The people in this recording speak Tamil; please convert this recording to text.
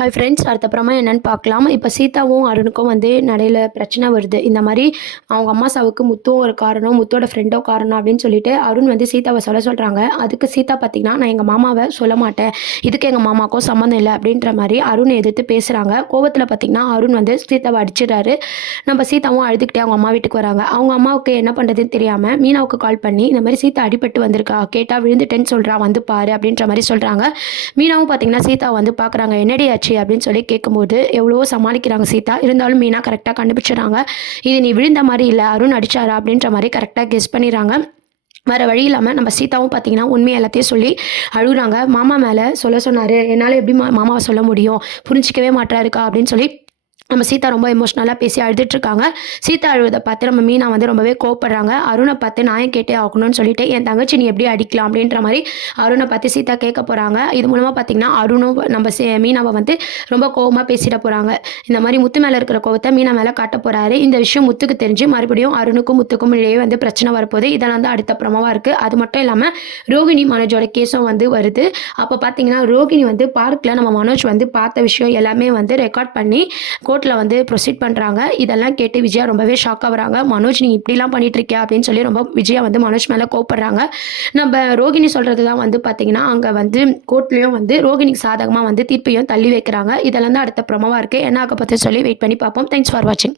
ஹாய் ஃப்ரெண்ட்ஸ், அடுத்தப்புறமா என்னென்னு பார்க்கலாம். இப்போ சீதாவும் அருணுக்கும் வந்து நடையில பிரச்சனை வருது. இந்த மாதிரி அவங்க அம்மா சாவுக்கு முத்துவும் ஒரு காரணம், முத்தோட ஃப்ரெண்டோ காரணம் அப்படின்னு சொல்லிட்டு அருண் வந்து சீதாவை சொல்கிறாங்க. அதுக்கு சீதா பார்த்தீங்கன்னா, நான் எங்கள் மாமாவை சொல்ல மாட்டேன், இதுக்கு எங்கள் மாமாவுக்கும் சம்மந்தம் இல்லை அப்படின்ற மாதிரி அருணை எதிர்த்து பேசுகிறாங்க. கோவத்தில் பார்த்தீங்கன்னா அருண் வந்து சீதாவை அடிச்சிடறாரு. நம்ம சீதாவும் அழுதுகிட்டே அவங்க அம்மா வீட்டுக்கு வராங்க. அவங்க அம்மாவுக்கு என்ன பண்ணுறதுன்னு தெரியாமல் மீனாவுக்கு கால் பண்ணி இந்த மாதிரி சீதா அடிபட்டு வந்திருக்கா, கேட்டால் விழுந்துட்டேன்னு சொல்கிறா, வந்து பாரு அப்படின்ற மாதிரி சொல்கிறாங்க. மீனாவும் பார்த்தீங்கன்னா சீதா வந்து பார்க்குறாங்க, என்னடி ஆச்சு அப்படின்னு சொல்லி கேட்கும்போது எவ்வளவோ சமாளிக்கிறாங்க சீதா. இருந்தாலும் மீனா கரெக்டாக கண்டுபிடிச்சிடறாங்க. இது நீ விழுந்த மாதிரி இல்லை, அருண் அடிச்சாரா அப்படின்ற மாதிரி கரெக்டாக கெஸ் பண்ணிடுறாங்க. வேறு வழி இல்லாமல் நம்ம சீதாவும் பார்த்தீங்கன்னா உண்மையை எல்லாத்தையும் சொல்லி அழுகுறாங்க. மாமா மேலே சொல்ல சொன்னார், என்னால் எப்படி மாமாவை சொல்ல முடியும், புரிஞ்சிக்கவே மாட்டாருக்கா அப்படின்னு சொல்லி நம்ம சீதா ரொம்ப எமோஷ்னலாக பேசி அழுதுட்டுருக்காங்க. சீதா அழுவதை பார்த்து நம்ம மீனா வந்து ரொம்பவே கோவப்படுறாங்க. அருணை பார்த்து நான் கேட்டே ஆகணும்னு சொல்லிட்டு, என் தங்கச்சி நீ எப்படி அடிக்கலாம் அப்படின்ற மாதிரி அருணை பார்த்து சீதா கேட்க போகிறாங்க. இது மூலமாக பார்த்தீங்கன்னா அருணும் நம்ம மீனாவை வந்து ரொம்ப கோவமாக பேசிட போகிறாங்க. இந்த மாதிரி முத்து மேலே இருக்கிற கோவத்தை மீனா மேலே காட்ட போகிறாரு. இந்த விஷயம் முத்துக்கு தெரிஞ்சு மறுபடியும் அருணுக்கும் முத்துக்கும் இடையே வந்து பிரச்சனை வரப்போகுது. இதெல்லாம் வந்து அடுத்த பிரமவாக இருக்குது. அது மட்டும் இல்லாமல் ரோகிணி மனோஜோட கேஸும் வந்து வருது. அப்போ பார்த்தீங்கன்னா ரோகிணி வந்து பார்க்கில் நம்ம மனோஜ் வந்து பார்த்த விஷயம் எல்லாமே வந்து ரெக்கார்ட் பண்ணி கோர்ட்டில் வந்து ப்ரொசீட் பண்ணுறாங்க. இதெல்லாம் கேட்டு விஜயா ரொம்பவே ஷாக் ஆகுறாங்க. மனோஜ் நீ இப்படிலாம் பண்ணிட்டு இருக்கியா அப்படின்னு சொல்லி ரொம்ப விஜயா வந்து மனோஜ் மேலே கோவப்படுறாங்க. நம்ம ரோகிணி சொல்கிறது தான் வந்து பார்த்தீங்கன்னா அங்கே வந்து கோர்ட்லேயும் வந்து ரோகிணிக்கு சாதகமாக வந்து தீர்ப்பையும் தள்ளி வைக்கிறாங்க. இதெல்லாம் தான் அடுத்த ப்ரோமோவாக இருக்குது. என்ன ஆக பற்றி சொல்லி வெயிட் பண்ணி பார்ப்போம். தேங்க்ஸ் ஃபார் வாட்சிங்.